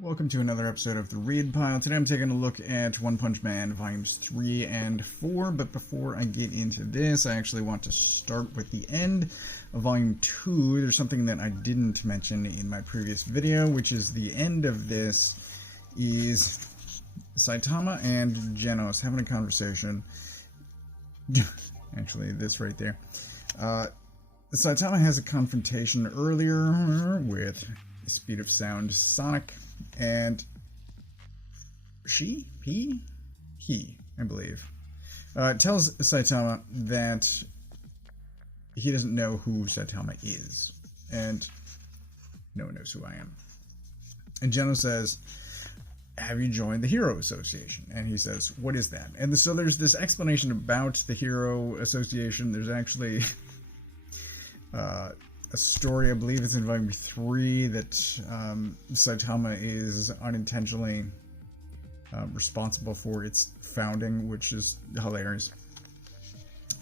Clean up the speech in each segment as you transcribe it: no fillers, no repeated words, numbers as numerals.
Welcome to another episode of The Read Pile. Today I'm taking a look at One Punch Man Volumes 3 and 4, but before I get into this, I actually want to start with the end of Volume 2. There's something that I didn't mention in my previous video, which is the end of this is Saitama and Genos having a conversation. Actually, this right there. Saitama has a confrontation earlier with Speed of Sound Sonic, and he, I believe, tells Saitama that he doesn't know who Saitama is, and no one knows who I am. And Genos says, have you joined the Hero Association? And he says, what is that? And so there's this explanation about the Hero Association. There's actually a story, I believe it's in Volume 3, that Saitama is unintentionally responsible for its founding, which is hilarious.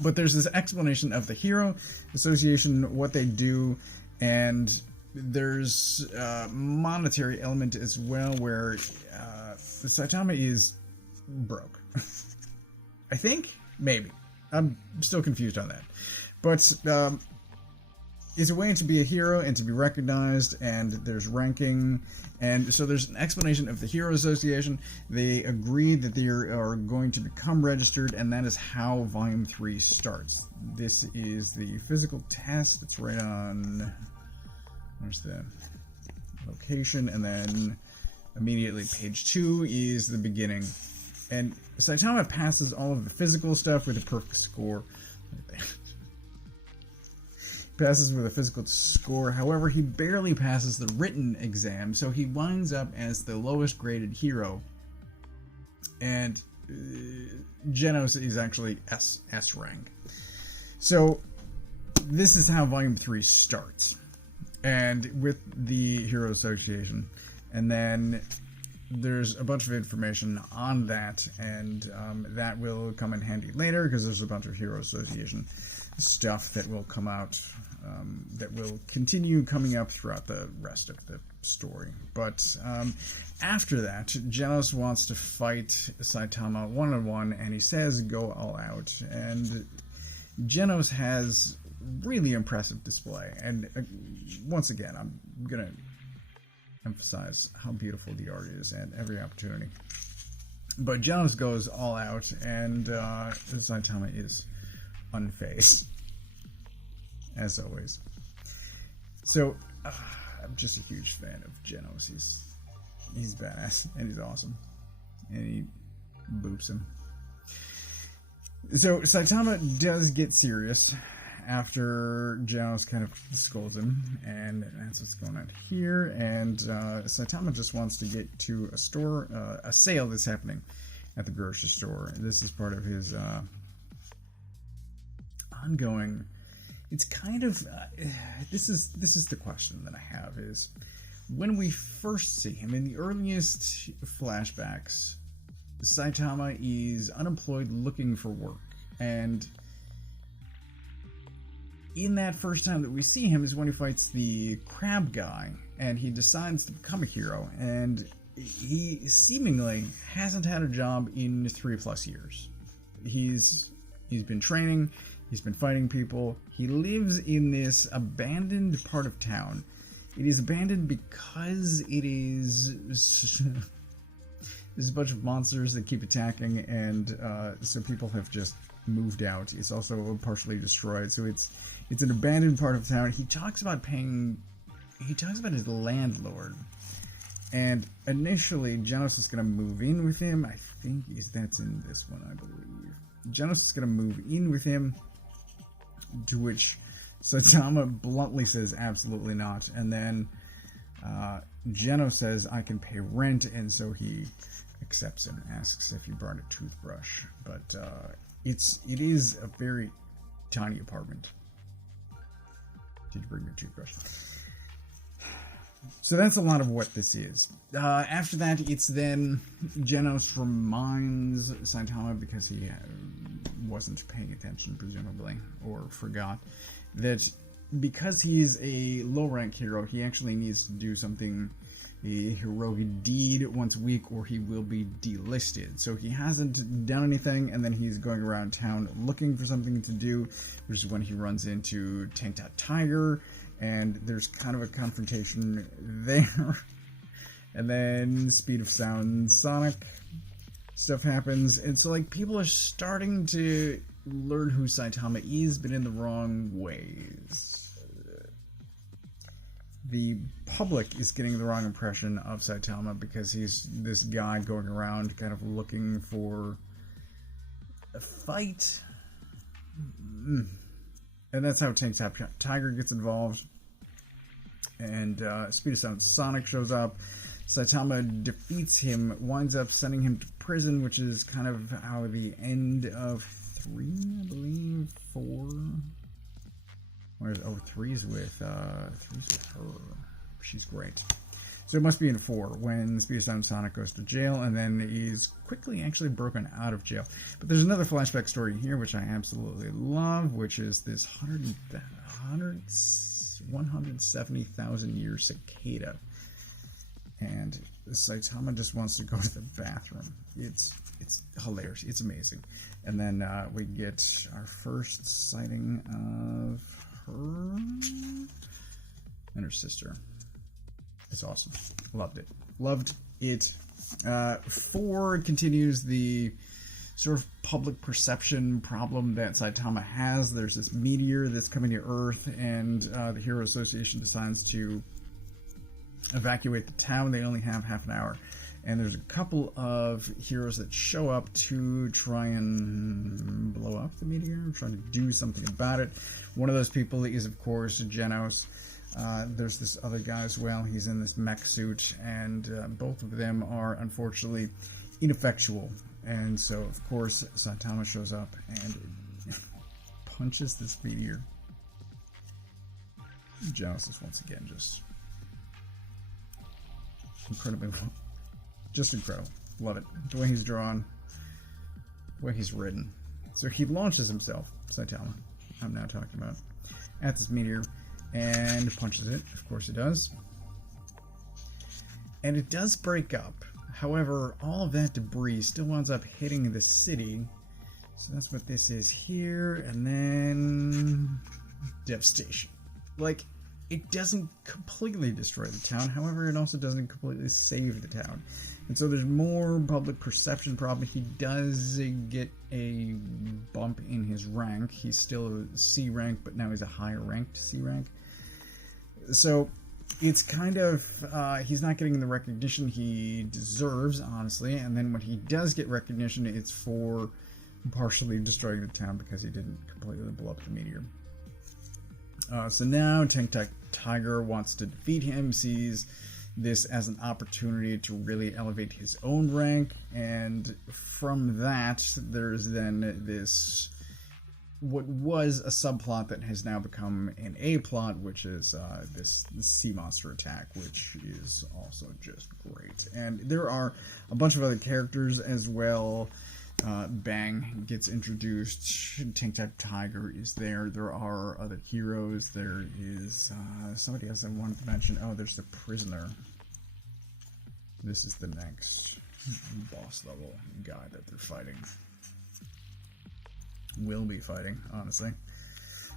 But there's this explanation of the Hero Association, what they do, and there's a monetary element as well, where Saitama is broke. I think? Maybe. I'm still confused on that. But it's a way to be a hero and to be recognized, and there's ranking, and so there's an explanation of the Hero Association. They agree that they are going to become registered, and that is how Volume 3 starts. This is the physical test. It's right on, there's the location, and then immediately page 2 is the beginning. And Saitama passes all of the physical stuff with a perfect score. Passes with a physical score. However, he barely passes the written exam, so he winds up as the lowest graded hero. And Genos is actually S rank. So this is how Volume 3 starts, and with the Hero Association. And then there's a bunch of information on that, and that will come in handy later, because there's a bunch of Hero Association stuff that will come out, that will continue coming up throughout the rest of the story. But after that, Genos wants to fight Saitama one-on-one, and he says go all out. And Genos has really impressive display, and once again, I'm gonna emphasize how beautiful the art is at every opportunity. But Genos goes all out, and Saitama is unfazed, as always. So I'm just a huge fan of Genos. He's badass, and he's awesome, and he boops him. So Saitama does get serious after Genos kind of scolds him, and that's what's going on here. And Saitama just wants to get to a store, a sale that's happening at the grocery store. This is part of his ongoing. It's kind of this is the question that I have, is when we first see him in the earliest flashbacks, Saitama is unemployed looking for work, and in that first time that we see him is when he fights the crab guy, and he decides to become a hero, and he seemingly hasn't had a job in 3+ years. He's been training, he's been fighting people. He lives in this abandoned part of town. It is abandoned because it is there's a bunch of monsters that keep attacking, and so people have just moved out. It's also partially destroyed, so it's an abandoned part of town. He talks about his landlord, and initially Genos is going to move in with him. I think that's in this one, I believe. Genos is going to move in with him, to which Saitama bluntly says absolutely not, and then Genos says I can pay rent, and so he accepts him, asks if he brought a toothbrush, but it is a very tiny apartment. Did you bring your toothbrush? So that's a lot of what this is. After that, it's then Genos reminds Saitama, because he wasn't paying attention, presumably, or forgot, that because he's a low-rank hero, he actually needs to do something, a heroic deed once a week, or he will be delisted. So he hasn't done anything, and then he's going around town looking for something to do, which is when he runs into Tank Top Tiger, and there's kind of a confrontation there. And then Speed of Sound Sonic stuff happens, and so like people are starting to learn who Saitama is, but in the wrong ways. The public is getting the wrong impression of Saitama because he's this guy going around kind of looking for a fight. And that's how Tank Top Tiger gets involved. And Speed of Sound Sonic shows up. Saitama defeats him, winds up sending him to prison, which is kind of how the end of 3, I believe, 4. Where's 3's with her. She's great. So it must be in 4 when Speed of Sound Sonic goes to jail, and then he's quickly actually broken out of jail. But there's another flashback story here, which I absolutely love, which is this 170,000 year cicada. And Saitama just wants to go to the bathroom. It's hilarious. It's amazing. And then we get our first sighting of her and her sister. It's awesome. Loved it. 4 continues the sort of public perception problem that Saitama has. There's this meteor that's coming to Earth, and the Hero Association decides to evacuate the town. They only have half an hour, and there's a couple of heroes that show up to try and blow up the meteor, trying to do something about it. One of those people is, of course, Genos. There's this other guy as well. He's in this mech suit, and both of them are unfortunately ineffectual. And so, of course, Saitama shows up and punches this meteor. Genos is once again just incredibly, just incredible. Love it. The way he's drawn, the way he's written. So he launches himself, Saitama, I'm now talking about, at this meteor and punches it. Of course it does. And it does break up. However, all of that debris still winds up hitting the city. So that's what this is here. And then devastation. Like, it doesn't completely destroy the town, however, it also doesn't completely save the town. And so there's more public perception problem. He does get a bump in his rank. He's still a C rank, but now he's a higher ranked C rank. So it's kind of, he's not getting the recognition he deserves, honestly. And then when he does get recognition, it's for partially destroying the town because he didn't completely blow up the meteor. So now Tank Top Tiger wants to defeat him, sees this as an opportunity to really elevate his own rank, and from that there's then this, what was a subplot that has now become an A plot, which is this sea monster attack, which is also just great. And there are a bunch of other characters as well. Bang gets introduced. Tank Top Tiger is there. There are other heroes. There is somebody else I wanted to mention. Oh, there's the prisoner. This is the next boss level guy that they're fighting. Will be fighting, honestly.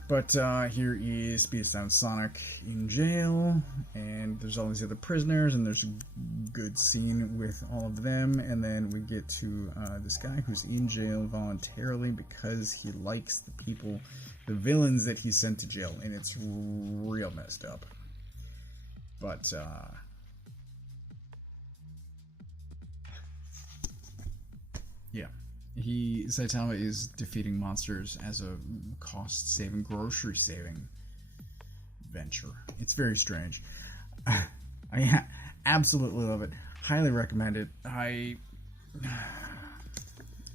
But here is Speed of Sound Sonic in jail, and there's all these other prisoners, and there's a good scene with all of them, and then we get to this guy who's in jail voluntarily because he likes the people, the villains that he sent to jail, and it's real messed up. But yeah. Saitama is defeating monsters as a cost-saving, grocery-saving venture. It's very strange. I absolutely love it. Highly recommend it. I'm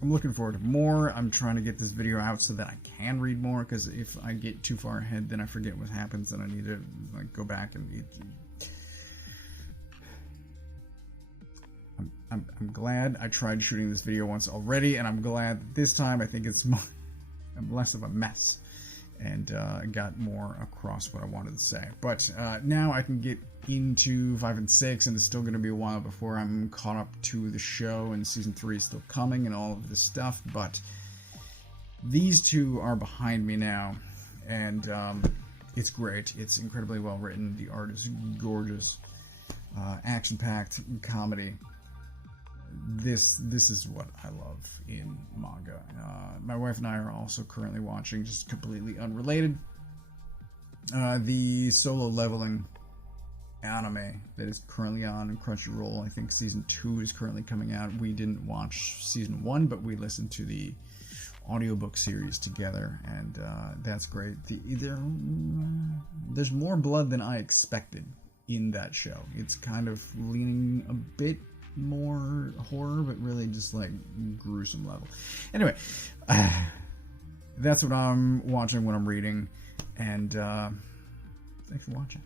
looking forward to more. I'm trying to get this video out so that I can read more, because if I get too far ahead, then I forget what happens, and I need to go back and... I'm glad I tried shooting this video once already, and I'm glad that this time I think it's less of a mess. and got more across what I wanted to say. But now I can get into 5 and 6, and it's still going to be a while before I'm caught up to the show, and season 3 is still coming and all of this stuff, but these two are behind me now, and it's great. It's incredibly well written. The art is gorgeous. Action-packed comedy. This is what I love in manga. My wife and I are also currently watching, just completely unrelated, the Solo Leveling anime that is currently on Crunchyroll. I think season 2 is currently coming out. We didn't watch season 1, but we listened to the audiobook series together, and that's great. There's more blood than I expected in that show. It's kind of leaning a bit more horror, but really just like gruesome level. Anyway, that's what I'm watching, what I'm reading, and thanks for watching.